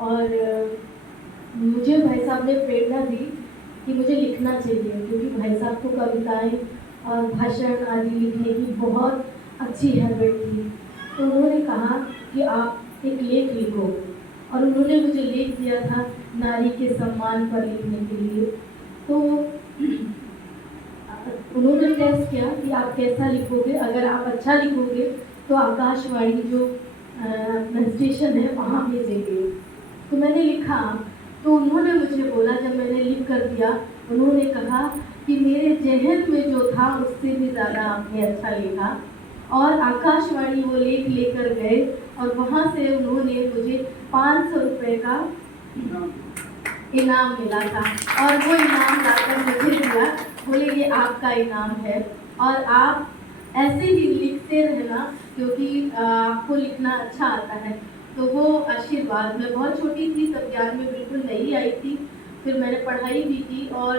और मुझे भाई साहब ने प्रेरणा दी कि मुझे लिखना चाहिए, क्योंकि भाई साहब को कविताएं और भाषण आदि लिखने की बहुत अच्छी हैबिट थी। तो उन्होंने कहा कि आप एक लेख लिखो, और उन्होंने मुझे लेख दिया था नारी के सम्मान पर लिखने के लिए। तो उन्होंने टेस्ट किया कि आप कैसा लिखोगे, अगर आप अच्छा लिखोगे तो आकाशवाणी जो स्टेशन है वहाँ भेजेंगे। तो मैंने लिखा, तो उन्होंने मुझे बोला, जब मैंने लिख कर दिया, उन्होंने कहा कि मेरे जहन में जो था उससे भी ज़्यादा आपने अच्छा लिखा। और आकाशवाणी वो लेख लेकर गए, और वहाँ से उन्होंने मुझे 500 रुपये का इनाम मिला था। और वो इनाम लाकर मुझे दिया, बोले ये आपका इनाम है, और आप ऐसे ही लिखते रहना, क्योंकि आपको लिखना अच्छा आता है। तो वो आशीर्वाद, मैं बहुत छोटी थी तब, ज्ञान में बिल्कुल नहीं आई थी। फिर मैंने पढ़ाई भी की, और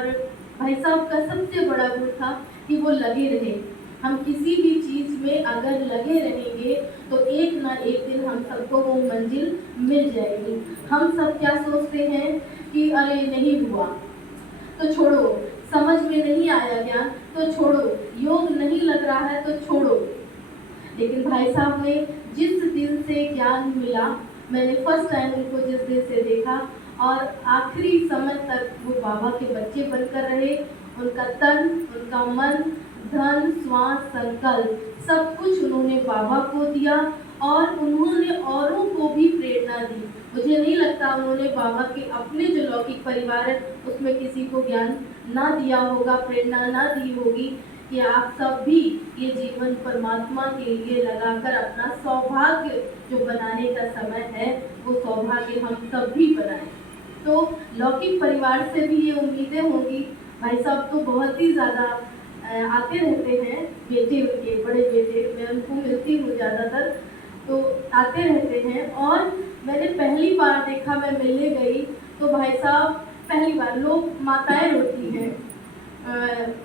भाई साहब का सबसे बड़ा गुण था कि वो लगे रहे। हम किसी भी चीज़ में अगर लगे रहेंगे तो एक ना एक दिन हम सबको वो मंजिल मिल जाएगी। हम सब क्या सोचते हैं कि अरे नहीं हुआ तो छोड़ो, समझ में नहीं आया ज्ञान तो छोड़ो, योग नहीं लग रहा है तो छोड़ो। लेकिन भाई साहब ने जिस दिन से ज्ञान मिला, मैंने फर्स्ट टाइम उनको जिस दिन से देखा, और आखिरी समय तक वो बाबा के बच्चे बनकर रहे। उनका तन, उनका मन, धन, श्वास, संकल्प सब कुछ उन्होंने बाबा को दिया, और उन्होंने औरों को भी प्रेरणा दी। मुझे नहीं लगता उन्होंने बाबा के अपने जो लौकिक परिवार है उसमें किसी को ज्ञान ना दिया होगा, प्रेरणा ना दी होगी कि आप सब भी ये जीवन परमात्मा के लिए लगाकर अपना सौभाग्य जो बनाने का समय है, वो सौभाग्य हम सब भी बनाएं। तो लौकिक परिवार से भी ये उम्मीदें होंगी। भाई साहब तो बहुत ही ज़्यादा आते रहते हैं, बेटे उनके बड़े बेटे, मैं उनको मिलती हूँ ज़्यादातर, तो आते रहते हैं। और मैंने पहली बार देखा, मैं मिलने गई तो भाई साहब, पहली बार, लोग माताएं रोती हैं,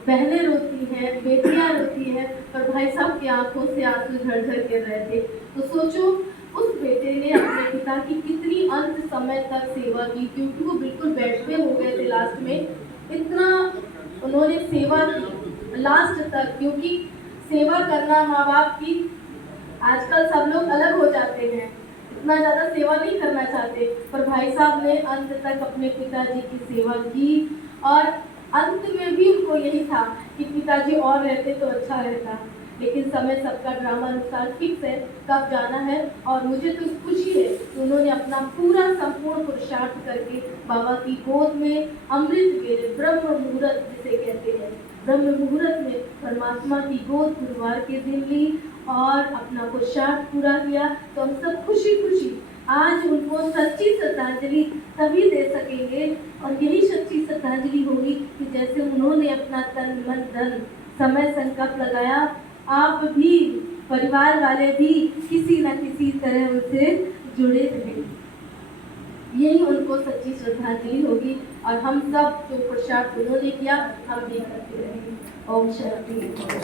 बहनें रोती हैं, बेटियां रोती हैं, पर भाई साहब की आंखों से आंसू झरझर गिर रहे थे। तो सोचो, उस बेटे ने अपने पिता की कितनी अंत समय तक सेवा की, क्योंकि वो बिल्कुल बैठते हो गए थे लास्ट में, इतना उन्होंने सेवा की लास्ट तक। क्योंकि सेवा करना माँ बाप की, आजकल सब लोग अलग हो जाते हैं, इतना ज़्यादा सेवा नहीं करना चाहते, पर भाई साहब ने अंत तक अपने पिताजी की सेवा की। और अंत में भी उनको यही था कि पिताजी और रहते तो अच्छा रहता, लेकिन समय सबका ड्रामा अनुसार फिक्स है कब जाना है। और मुझे तो खुशी है कि उन्होंने अपना पूरा संपूर्ण पुरुषार्थ करके बाबा की गोद में अमृत वेले, ब्रह्म मुहूर्त जिसे कहते हैं, ब्रह्म मुहूर्त में परमात्मा की गोद गुरुवार के दिन ली और अपना पुरुषार्थ पूरा किया। तो हम सब खुशी खुशी आज उनको सच्ची श्रद्धांजलि तभी दे सकेंगे, और यही सच्ची श्रद्धांजलि होगी कि जैसे उन्होंने अपना तन मन धन समय संकल्प लगाया, आप भी, परिवार वाले भी किसी न किसी तरह उनसे जुड़े रहे। यही उनको सच्ची श्रद्धांजलि होगी, और हम सब जो पुरुषार्थ उन्होंने किया हम भी करते रहेंगे। ओम शांति।